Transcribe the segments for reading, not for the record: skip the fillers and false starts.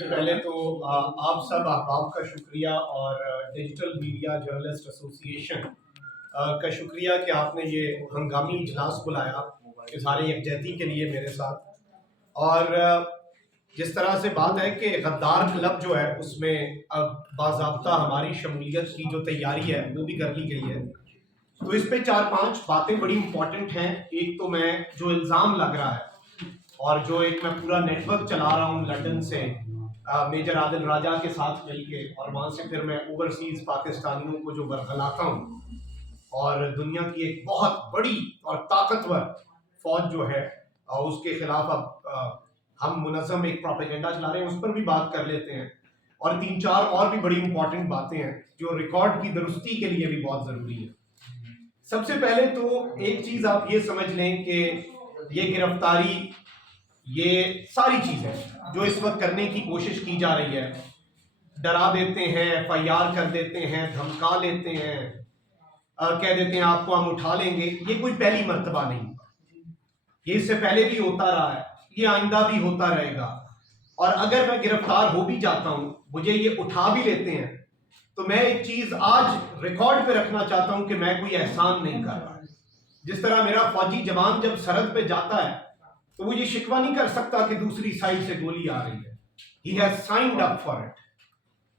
پہلے تو آپ سب احباب کا شکریہ اور ڈیجیٹل میڈیا جرنلسٹ ایسوسی ایشن کا شکریہ کہ آپ نے یہ ہنگامی اجلاس بلایا اظہار یکجہتی کے لیے میرے ساتھ. اور جس طرح سے بات ہے کہ غدار کلب جو ہے اس میں اب باضابطہ ہماری شمولیت کی جو تیاری ہے وہ بھی کر لی گئی ہے. تو اس پہ 4-5 باتیں بڑی امپورٹنٹ ہیں. ایک تو میں جو الزام لگ رہا ہے اور جو ایک میں پورا نیٹ ورک چلا رہا ہوں لنڈن سے میجر عادل راجہ کے ساتھ مل کے، اور وہاں سے پھر میں اوورسیز پاکستانیوں کو جو برگلاتا ہوں، اور دنیا کی ایک بہت بڑی اور طاقتور فوج جو ہے اس کے خلاف اب ہم منظم ایک پروپیگنڈا چلا رہے ہیں، اس پر بھی بات کر لیتے ہیں. اور 3-4 اور بھی بڑی امپورٹنٹ باتیں ہیں جو ریکارڈ کی درستی کے لیے بھی بہت ضروری ہے. سب سے پہلے تو ایک چیز آپ یہ سمجھ لیں کہ یہ گرفتاری، یہ ساری چیزیں جو اس وقت کرنے کی کوشش کی جا رہی ہے، ڈرا دیتے ہیں، FIR کر دیتے ہیں، دھمکا لیتے ہیں، کہہ دیتے ہیں آپ کو ہم اٹھا لیں گے، یہ کوئی پہلی مرتبہ نہیں. یہ اس سے پہلے بھی ہوتا رہا ہے، یہ آئندہ بھی ہوتا رہے گا. اور اگر میں گرفتار ہو بھی جاتا ہوں، مجھے یہ اٹھا بھی لیتے ہیں، تو میں ایک چیز آج ریکارڈ پہ رکھنا چاہتا ہوں کہ میں کوئی احسان نہیں کر رہا. جس طرح میرا فوجی جوان جب سرحد پہ جاتا ہے تو وہ یہ شکوہ نہیں کر سکتا کہ دوسری سائڈ سے گولی آ رہی ہے. He has signed up for it.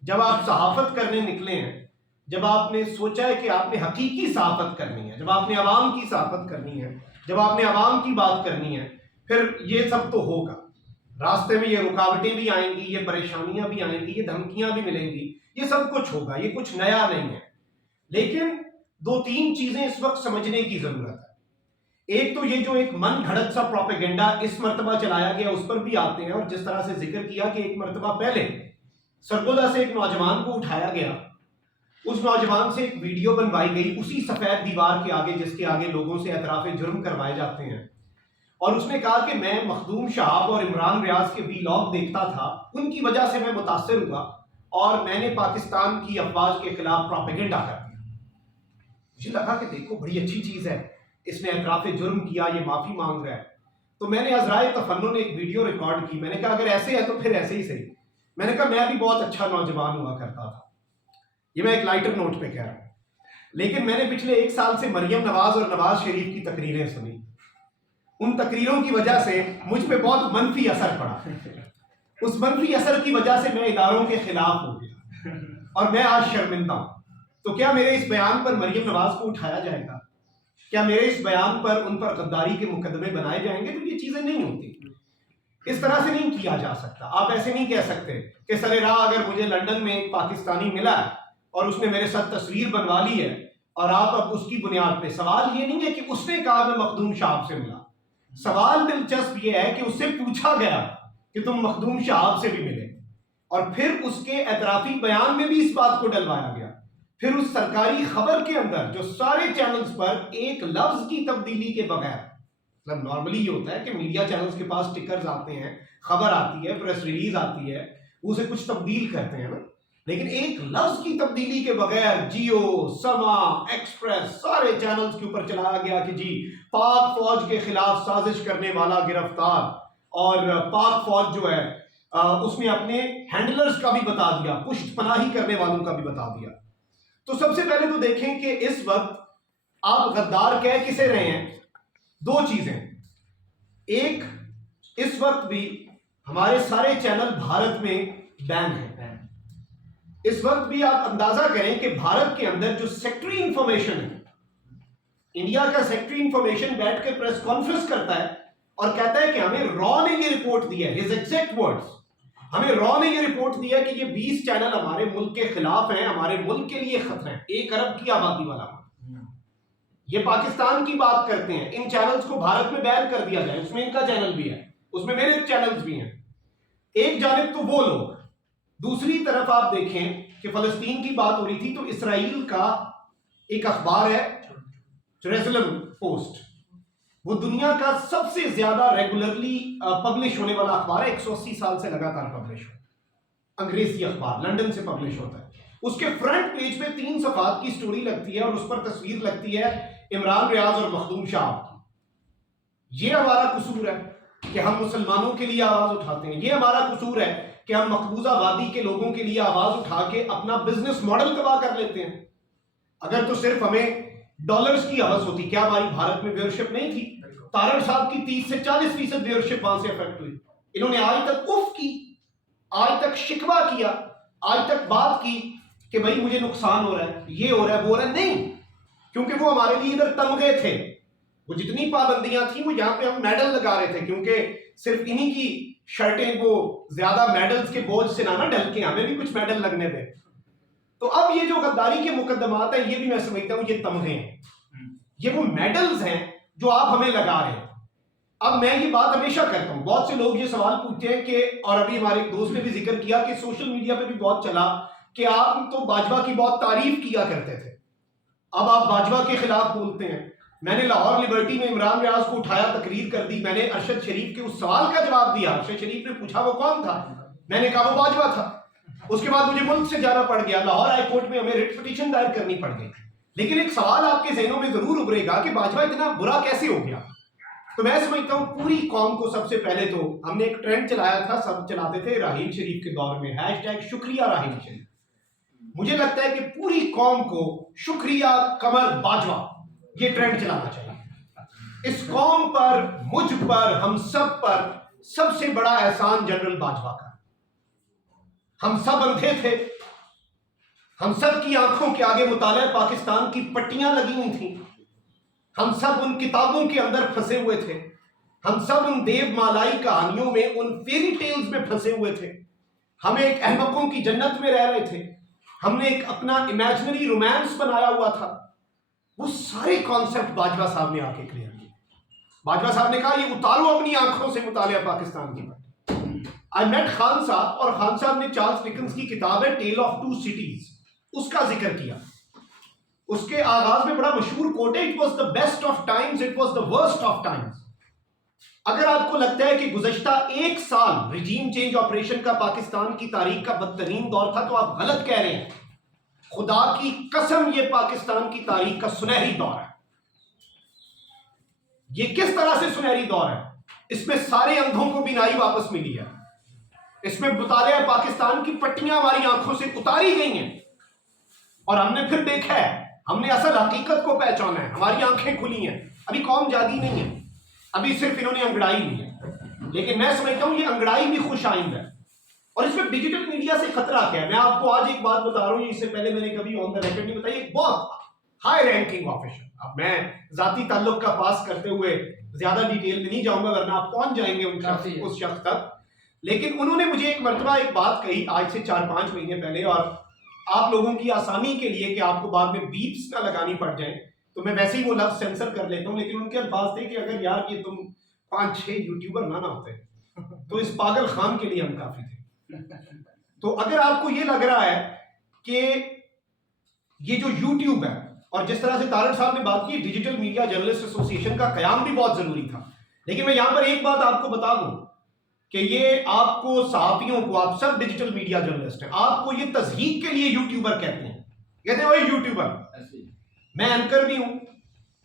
جب آپ صحافت کرنے نکلے ہیں، جب آپ نے سوچا ہے کہ آپ نے حقیقی صحافت کرنی ہے، جب آپ نے عوام کی صحافت کرنی ہے، جب آپ نے عوام کی بات کرنی ہے، پھر یہ سب تو ہوگا. راستے میں یہ رکاوٹیں بھی آئیں گی، یہ پریشانیاں بھی آئیں گی، یہ دھمکیاں بھی ملیں گی، یہ سب کچھ ہوگا، یہ کچھ نیا نہیں ہے. لیکن 2-3 چیزیں اس وقت سمجھنے کی ضرورت ہے. ایک تو یہ جو ایک من گھڑت سا پروپیگنڈا اس مرتبہ چلایا گیا اس پر بھی آتے ہیں. اور جس طرح سے ذکر کیا کہ ایک مرتبہ پہلے سرگودا سے ایک نوجوان کو اٹھایا گیا، اس نوجوان سے ایک ویڈیو بنوائی گئی اسی سفید دیوار کے آگے جس کے آگے لوگوں سے اعتراف جرم کروائے جاتے ہیں، اور اس نے کہا کہ میں مخدوم شہاب اور عمران ریاض کے ویلاگ دیکھتا تھا، ان کی وجہ سے میں متاثر ہوا اور میں نے پاکستان کی افواج کے خلاف پروپیگنڈا کر دیا. مجھے لگا کہ دیکھو بڑی اچھی چیز ہے، اس نے اعتراف جرم کیا، یہ معافی مانگ رہا ہے. تو میں نے عذرائے تفنن ایک ویڈیو ریکارڈ کی. میں نے کہا اگر ایسے ہے تو پھر ایسے ہی صحیح. میں نے کہا میں بھی بہت اچھا نوجوان ہوا کرتا تھا. یہ میں ایک لائٹر نوٹ پہ کہہ رہا ہوں. لیکن میں نے پچھلے 1 سال سے مریم نواز اور نواز شریف کی تقریریں سنی. ان تقریروں کی وجہ سے مجھ پہ بہت منفی اثر پڑا. اس منفی اثر کی وجہ سے میں اداروں کے خلاف ہو گیا اور میں آج شرمندہ ہوں. تو کیا میرے اس بیان پر مریم نواز کو اٹھایا جائے گا؟ کیا میرے اس بیان پر ان پر غداری کے مقدمے بنائے جائیں گے؟ تو یہ چیزیں نہیں ہوتی. اس طرح سے نہیں کیا جا سکتا. آپ ایسے نہیں کہہ سکتے کہ سر راہ اگر مجھے لندن میں ایک پاکستانی ملا ہے اور اس نے میرے ساتھ تصویر بنوا لی ہے اور آپ اب اس کی بنیاد پہ، سوال یہ نہیں ہے کہ اس نے کہا میں مخدوم شہاب سے ملا. سوال دلچسپ یہ ہے کہ اس سے پوچھا گیا کہ تم مخدوم شہاب سے بھی ملے، اور پھر اس کے اعترافی بیان میں بھی اس بات کو ڈلوایا گیا. پھر اس سرکاری خبر کے اندر جو سارے چینلز پر ایک لفظ کی تبدیلی کے بغیر، مطلب نارملی یہ ہوتا ہے کہ میڈیا چینلز کے پاس ٹکرز آتے ہیں، خبر آتی ہے، پریس ریلیز آتی ہے، اسے کچھ تبدیل کرتے ہیں نا، لیکن ایک لفظ کی تبدیلی کے بغیر جیو، سما، ایکسپریس سارے چینلز کے اوپر چلایا گیا کہ جی پاک فوج کے خلاف سازش کرنے والا گرفتار. اور پاک فوج جو ہے اس نے اپنے ہینڈلرز کا بھی بتا دیا، پشت پناہی کرنے والوں کا بھی بتا دیا. تو سب سے پہلے تو دیکھیں کہ اس وقت آپ غدار کہہ کسے رہے ہیں. 2 چیزیں. ایک، اس وقت بھی ہمارے سارے چینل بھارت میں بین ہیں. اس وقت بھی آپ اندازہ کریں کہ بھارت کے اندر جو سیکٹری انفارمیشن ہے، انڈیا کا سیکٹری انفارمیشن بیٹھ کے پریس کانفرنس کرتا ہے اور کہتا ہے کہ ہمیں را نے یہ رپورٹ دیا ہے، his exact words، ہمیں را نے یہ رپورٹ دیا کہ یہ 20 چینل ہمارے ملک کے خلاف ہیں، ہمارے ملک کے لیے خطرہ ہیں. 1 ارب کی آبادی والا یہ پاکستان کی بات کرتے ہیں. ان چینلز کو بھارت میں بین کر دیا جائے، اس میں ان کا چینل بھی ہے، اس میں میرے چینلز بھی ہیں. ایک جانب تو وہ لوگ، دوسری طرف آپ دیکھیں کہ فلسطین کی بات ہو رہی تھی تو اسرائیل کا ایک اخبار ہے جیروسلم پوسٹ، وہ دنیا کا سب سے زیادہ ریگولرلی پبلش ہونے والا اخبار ہے. 180 سال سے لگاتار پبلش ہو، انگریزی اخبار، لندن سے پبلش ہوتا ہے. اس کے فرنٹ پیج پہ 3 صفحات کی سٹوری لگتی ہے اور اس پر تصویر لگتی ہے عمران ریاض اور مخدوم شہاب کی. یہ ہمارا قصور ہے کہ ہم مسلمانوں کے لیے آواز اٹھاتے ہیں، یہ ہمارا قصور ہے کہ ہم مقبوضہ وادی کے لوگوں کے لیے آواز اٹھا کے اپنا بزنس ماڈل تباہ کر لیتے ہیں. اگر تو صرف ہمیں ڈالرز کی حوث ہوتی، کیا ہماری بھارت میں ویورشپ نہیں تھی؟ تارڑ صاحب کی 30 سے 40% ویورشپ وہاں سے افیکٹ ہوئی. انہوں نے آج تک اف کی، آج تک شکوہ کیا، آج تک بات کی کہ بھائی مجھے نقصان ہو رہا ہے، یہ ہو رہا ہے، وہ ہو رہا ہے؟ نہیں، کیونکہ وہ ہمارے لیے ادھر تمغے تھے. وہ جتنی پابندیاں تھیں وہ یہاں پہ ہم میڈل لگا رہے تھے، کیونکہ صرف انہی کی شرٹیں وہ زیادہ میڈلز کے بوجھ سے نہ ڈل کے ہمیں بھی کچھ میڈل لگنے تھے. تو اب یہ جو غداری کے مقدمات ہیں، یہ بھی میں سمجھتا ہوں یہ تمغے ہیں، یہ وہ میڈلز ہیں جو آپ ہمیں لگا رہے ہیں. اب میں یہ بات ہمیشہ کرتا ہوں، بہت سے لوگ یہ سوال پوچھتے ہیں کہ، اور ابھی ہمارے ایک دوست نے بھی ذکر کیا کہ سوشل میڈیا پہ بھی بہت چلا کہ آپ تو باجوہ کی بہت تعریف کیا کرتے تھے، اب آپ باجوہ کے خلاف بولتے ہیں. میں نے لاہور لبرٹی میں عمران ریاض کو اٹھایا، تقریر کر دی، میں نے ارشد شریف کے اس سوال کا جواب دیا. ارشد شریف نے پوچھا وہ کون تھا، میں نے کہا وہ باجوہ تھا. اس کے بعد مجھے ملک سے جانا پڑ گیا، لاہور ہائی کورٹ میں ہمیں ریٹ پٹیشن دائر کرنی پڑ گئی. لیکن ایک سوال آپ کے ذہنوں میں ضرور ابھرے گا کہ باجوہ اتنا برا کیسے ہو گیا. تو میں سمجھتا ہوں پوری قوم کو سب سے پہلے تو ہم نے ایک ٹرینڈ چلایا تھا، سب چلاتے تھے راحیل شریف کے دور میں، #شکریہ راحیل شریف. مجھے لگتا ہے کہ پوری قوم کو شکریہ قمر باجوہ یہ ٹرینڈ چلانا چاہیے. اس قوم پر، مجھ پر، ہم سب پر سب سے بڑا احسان جنرل باجوہ کا. ہم سب اندھے تھے، ہم سب کی آنکھوں کے آگے مطالعہ پاکستان کی پٹیاں لگی ہوئی تھیں، ہم سب ان کتابوں کے اندر پھنسے ہوئے تھے، ہم سب ان دیو مالائی کہانیوں میں، ان فیری ٹیلز میں پھنسے ہوئے تھے. ہم ایک احمقوں کی جنت میں رہ رہے تھے، ہم نے ایک اپنا امیجنری رومانس بنایا ہوا تھا. وہ سارے کانسیپٹ باجوہ صاحب نے آ کے کلیئر کیے. باجوہ صاحب نے کہا یہ اتارو اپنی آنکھوں سے مطالعہ پاکستان کی. I met خان صاحب، اور خان صاحب نے چارلس ڈکنس کی کتاب ہے ٹیل آف ٹو سٹیز، اس کا ذکر کیا. اس کے آغاز میں بڑا مشہور کوٹ ہے، it was the best of Times, it was the worst of Times. اگر آپ کو لگتا ہے کہ گزشتہ 1 سال ریجیم چینج آپریشن کا پاکستان کی تاریخ کا بدترین دور تھا تو آپ غلط کہہ رہے ہیں. خدا کی قسم یہ پاکستان کی تاریخ کا سنہری دور ہے. یہ کس طرح سے سنہری دور ہے؟ اس میں سارے اندھوں کو بینائی واپس ملی ہے، اس میں مطالعہ پاکستان کی پٹیاں ہماری آنکھوں سے اتاری گئی ہیں، اور ہم نے پھر دیکھا ہے، ہم نے اصل حقیقت کو پہچانا ہے. ہماری آنکھیں کھلی ہیں. ابھی قوم جاگی نہیں ہے، ابھی صرف انہوں نے انگڑائی لی ہے. لیکن میں سمجھتا ہوں یہ انگڑائی بھی خوش آئند ہے. اور اس میں ڈیجیٹل میڈیا سے خطرہ کیا ہے؟ میں آپ کو آج ایک بات بتا رہا ہوں، اس سے پہلے میں نے کبھی آن دا ریکارڈ نہیں بتائی. ایک بہت ہائی رینکنگ آفیسر، اب میں ذاتی تعلق کا پاس کرتے ہوئے زیادہ ڈیٹیل میں نہیں جاؤں گا ورنہ آپ پہنچ جائیں گے اس شخص تک. لیکن انہوں نے مجھے ایک مرتبہ ایک بات کہی آج سے 4-5 مہینے پہلے، اور آپ لوگوں کی آسانی کے لیے کہ آپ کو بعد میں بیپس نہ لگانی پڑ جائیں تو میں ویسے ہی وہ لفظ سینسر کر لیتا ہوں. لیکن ان کے الفاظ تھے کہ اگر یار یہ تم 5-6 یوٹیوبر نہ ہوتے تو اس پاگل خان کے لیے ہم کافی تھے. تو اگر آپ کو یہ لگ رہا ہے کہ یہ جو یوٹیوب ہے، اور جس طرح سے طارق صاحب نے بات کی ڈیجیٹل میڈیا جرنلسٹ ایسوسی ایشن کا قیام بھی بہت ضروری تھا، لیکن میں یہاں پر ایک بات آپ کو بتا دوں کہ یہ آپ کو صحافیوں کو، آپ سب ڈیجیٹل میڈیا جرنلسٹ ہیں، آپ کو یہ تضحیق کے لیے یوٹیوبر کہتے ہیں. کہتے ہیں وہی یوٹیوبر. میں اینکر بھی ہوں،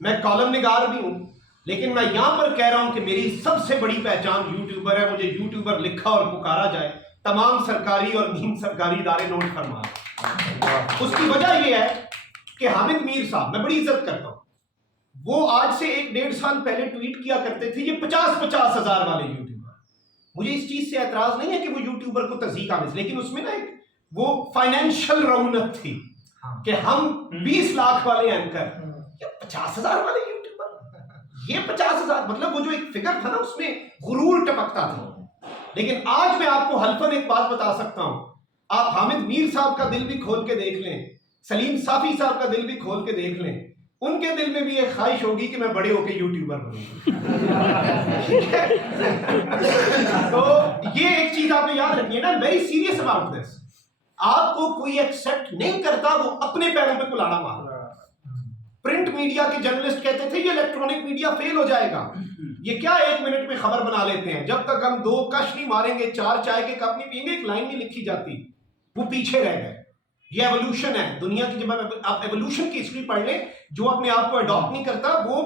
میں کالم نگار بھی ہوں، لیکن میں یہاں پر کہہ رہا ہوں کہ میری سب سے بڑی پہچان یوٹیوبر ہے. مجھے یوٹیوبر لکھا اور پکارا جائے تمام سرکاری اور نیم سرکاری ادارے نوٹ فرما. اس کی وجہ یہ ہے کہ حامد میر صاحب، میں بڑی عزت کرتا ہوں، وہ آج سے 1-1.5 سال پہلے ٹویٹ کیا کرتے تھے یہ 50-50 ہزار والے یوٹیوبر. مجھے اس چیز سے اعتراض نہیں ہے کہ وہ یوٹیوبر کو تضحیق آمیز، لیکن اس میں نا ایک وہ فائنینشل رونق تھی کہ ہم 20 لاکھ والے اینکر، یہ 50,000 والے یوٹیوبر، یہ 50,000، مطلب وہ جو ایک فگر تھا نا اس میں غرور ٹپکتا تھا. لیکن آج میں آپ کو حلفاً ایک بات بتا سکتا ہوں، آپ حامد میر صاحب کا دل بھی کھول کے دیکھ لیں، سلیم صافی صاحب کا دل بھی کھول کے دیکھ لیں، ان کے دل میں بھی ایک خواہش ہوگی کہ میں بڑے ہو کے یوٹیوبر بنوں. تو یہ ایک چیز آپ نے یاد رکھیے نا، ویری سیریس اباؤٹ دس. آپ کو کوئی ایکسپٹ نہیں کرتا وہ اپنے پیروں پہ کلاڑا مار رہا ہے. پرنٹ میڈیا کے جرنلسٹ کہتے تھے یہ الیکٹرانک میڈیا فیل ہو جائے گا، یہ کیا 1 منٹ میں خبر بنا لیتے ہیں، جب تک ہم 2 کش نہیں ماریں گے، 4 چائے کے کپ نہیں پئیں گے، ایک لائن نہیں لکھی جاتی. وہ پیچھے رہ گئے. یہ ایوولوشن ہے دنیا کی. جب آپ ایوولوشن کی ہسٹری پڑھ لیں، جو اپنے آپ کو اڈاپٹ نہیں کرتا وہ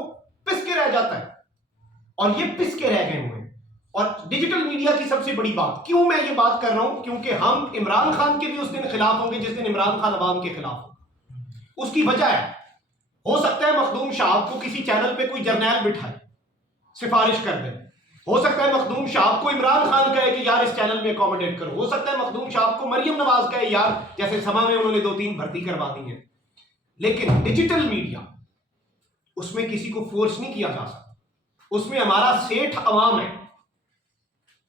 پس کے رہ جاتا ہے، اور یہ پس کے رہ گئے ہوئے. اور ڈیجیٹل میڈیا کی سب سے بڑی بات کیوں میں یہ بات کر رہا ہوں، کیونکہ ہم عمران خان کے بھی اس دن خلاف ہوں گے جس دن عمران خان عوام کے خلاف ہوگا. اس کی وجہ ہے، ہو سکتا ہے مخدوم شہاب کو کسی چینل پہ کوئی جرنیل بٹھائے سفارش کر دے، ہو سکتا ہے مخدوم شہاب کو عمران خان کہے کہ یار اس چینل میں اکوموڈیٹ کرو، ہو سکتا ہے مخدوم شہاب کو مریم نواز کہے یار جیسے سما میں انہوں نے 2-3 بھرتی کروا دی ہیں. لیکن ڈیجیٹل میڈیا اس میں کسی کو فورس نہیں کیا جا سکتا، اس میں ہمارا سیٹھ عوام ہے.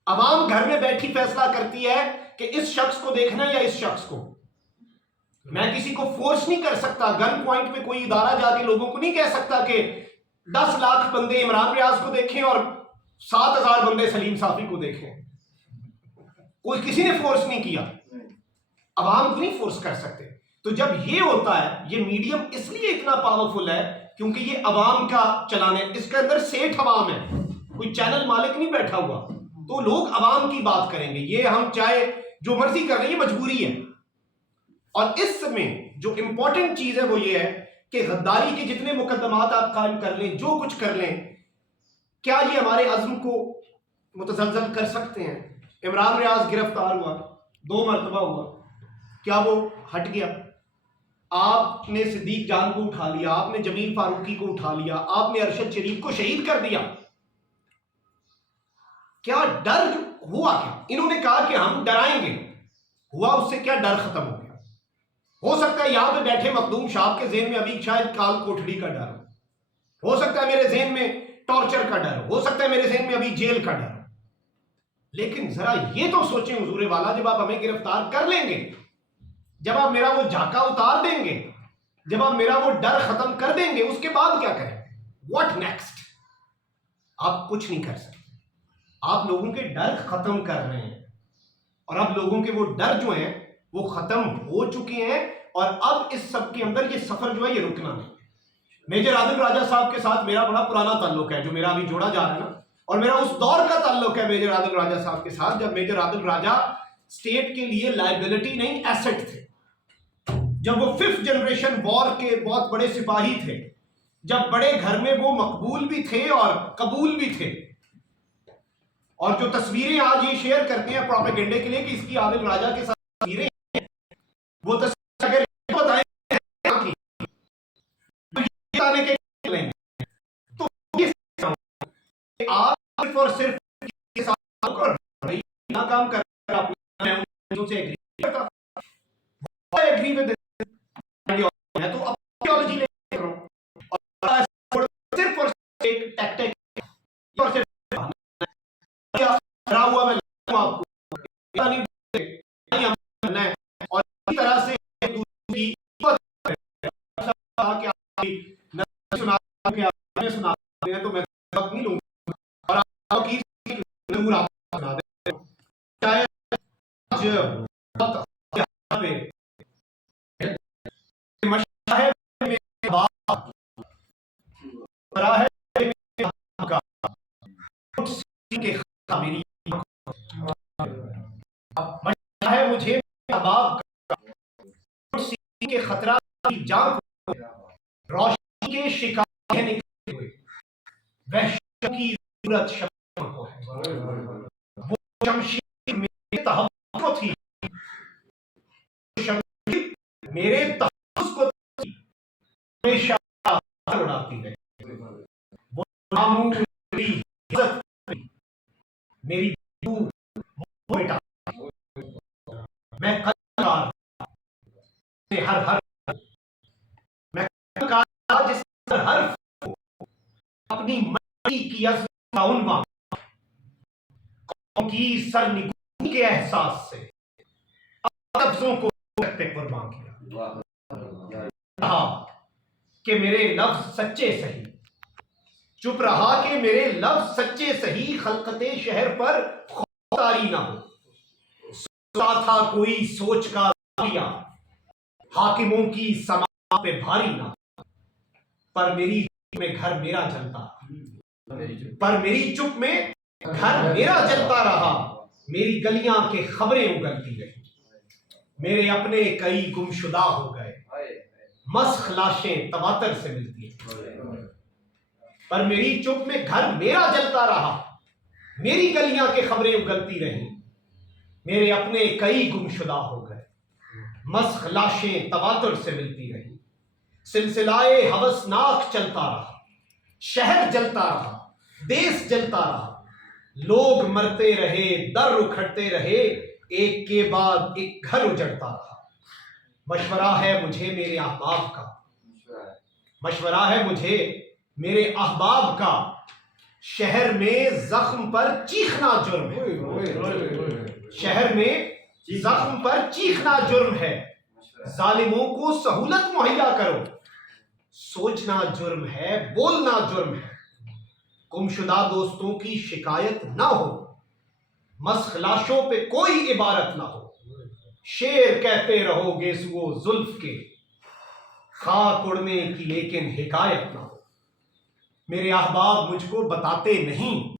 عوام گھر میں بیٹھی فیصلہ کرتی ہے کہ اس شخص کو دیکھنا یا اس شخص کو. میں کسی کو فورس نہیں کر سکتا. گن پوائنٹ پہ کوئی ادارہ جا کے لوگوں کو نہیں کہہ سکتا کہ 10 لاکھ بندے عمران ریاض کو دیکھیں اور 7,000 بندے سلیم صافی کو دیکھیں. کوئی کسی نے فورس نہیں کیا، عوام کو نہیں فورس کر سکتے. تو جب یہ ہوتا ہے، یہ میڈیم اس لیے اتنا پاورفل ہے کیونکہ یہ عوام کا چلانے، اس کے اندر سیٹھ عوام ہے، کوئی چینل مالک نہیں بیٹھا ہوا. تو لوگ عوام کی بات کریں گے. یہ ہم چاہے جو مرضی کر لیں، یہ مجبوری ہے. اور اس میں جو امپورٹنٹ چیز ہے وہ یہ ہے کہ غداری کے جتنے مقدمات آپ قائم کر لیں، جو کچھ کر لیں، کیا یہ ہمارے عزم کو متزلزل کر سکتے ہیں؟ عمران ریاض گرفتار ہوا، 2 مرتبہ ہوا، کیا وہ ہٹ گیا؟ آپ نے صدیق جان کو اٹھا لیا، آپ نے جمیل فاروقی کو اٹھا لیا، آپ نے ارشد شریف کو شہید کر دیا. کیا ڈر ہوا؟ کیا انہوں نے کہا کہ ہم ڈرائیں گے، ہوا اس سے کیا ڈر ختم ہو گیا؟ ہو سکتا ہے یہاں پہ بیٹھے مخدوم شاہ کے ذہن میں ابھی شاید کال کوٹڑی کا ڈر ہو سکتا ہے میرے ذہن میں ٹارچر کا ڈر ہو سکتا ہے میرے ذہن میں ابھی جیل کا ڈر. لیکن ذرا یہ تو سوچیں حضور والا، جب آپ ہمیں گرفتار کر لیں گے، جب آپ میرا وہ جھاکا اتار دیں گے، جب آپ میرا وہ ڈر ختم کر دیں گے، اس کے بعد کیا کریں گے؟ What next? آپ کچھ نہیں کر سکتے. آپ لوگوں کے ڈر ختم کر رہے ہیں، اور اب لوگوں کے وہ ڈر جو ہیں وہ ختم ہو چکے ہیں. اور اب اس سب کے اندر یہ سفر جو ہے یہ رکنا نہیں. میجر عادل راجہ صاحب کے ساتھ میرا بڑا پرانا تعلق ہے، جو میرا ابھی جوڑا جا رہا ہے نا، اور میرا اس دور کا تعلق ہے میجر عادل راجہ صاحب کے ساتھ جب میجر عادل راجہ اسٹیٹ کے لیے لائبلٹی نہیں ایسٹ تھے، جب وہ 5th جنریشن وار کے بہت بڑے سپاہی تھے، جب بڑے گھر میں وہ مقبول بھی تھے اور قبول بھی تھے. اور جو تصویریں آج یہ شیئر کرتے ہیں پروپیگنڈے کے لیے کہ اس کی عادل راجہ کے ساتھ تصویریں ہیں، وہ تصویر اگر بتائیں تو آپ صرف اور صرف کام کر تو میں نہیں لوں گا. مجھے کے خطرہ کی جان روشنی کے شکار نکلے ہوئے وحشت کی ضرورت شمشیر کو ہے. وہ شمشیر میرے تحفظ تھی، شمشیر میرے تحفظ کو تھی، ہمیشہ اڑاتی ہے. وہ ناموں میری عزت میری بیٹا میں قدردان ہر میں جس ہر اپنی مرضی کی عظمت کا عنوان قوم کی سرنگونی کے احساس سے لفظوں کو قربان کیا. کہا کہ میرے لفظ سچے صحیح، چپ رہا کہ میرے لفظ سچے صحیح، خلقت شہر پر خودداری نہ ہو. سوچا تھا کوئی سوچ کا دیا، حاکموں کی سما پہ بھاری نہ، پر میری چپ میں گھر میرا جلتا، پر میری چپ میں گھر میرا جلتا رہا. میری گلیاں کے خبریں اگلتی رہی، میرے اپنے کئی گمشدہ ہو گئے، مسخ لاشیں تواتر سے ملتی ہیں. پر میری چپ میں گھر میرا جلتا رہا، میری گلیاں کے خبریں اگلتی رہیں، میرے اپنے کئی گمشدہ ہو گئے، مسخ لاشیں تواتر سے ملتی رہیں، سلسلہ ہوسناک چلتا رہا، شہر جلتا رہا، دیس جلتا رہا، لوگ مرتے رہے، در اکھڑتے رہے، ایک کے بعد ایک گھر اجڑتا رہا۔ مشورہ ہے مجھے میرے احباب کا، مشورہ ہے مجھے میرے احباب کا، شہر میں زخم پر چیخنا جرم ہے، شہر میں زخم پر چیخنا جرم ہے، ظالموں کو سہولت مہیا کرو، سوچنا جرم ہے، بولنا جرم ہے، گمشدہ دوستوں کی شکایت نہ ہو، مسخ لاشوں پہ کوئی عبارت نہ ہو، شعر کہتے رہو گے سو زلف کے، خاک اڑنے کی لیکن حکایت نہ ہو۔ میرے احباب مجھ کو بتاتے نہیں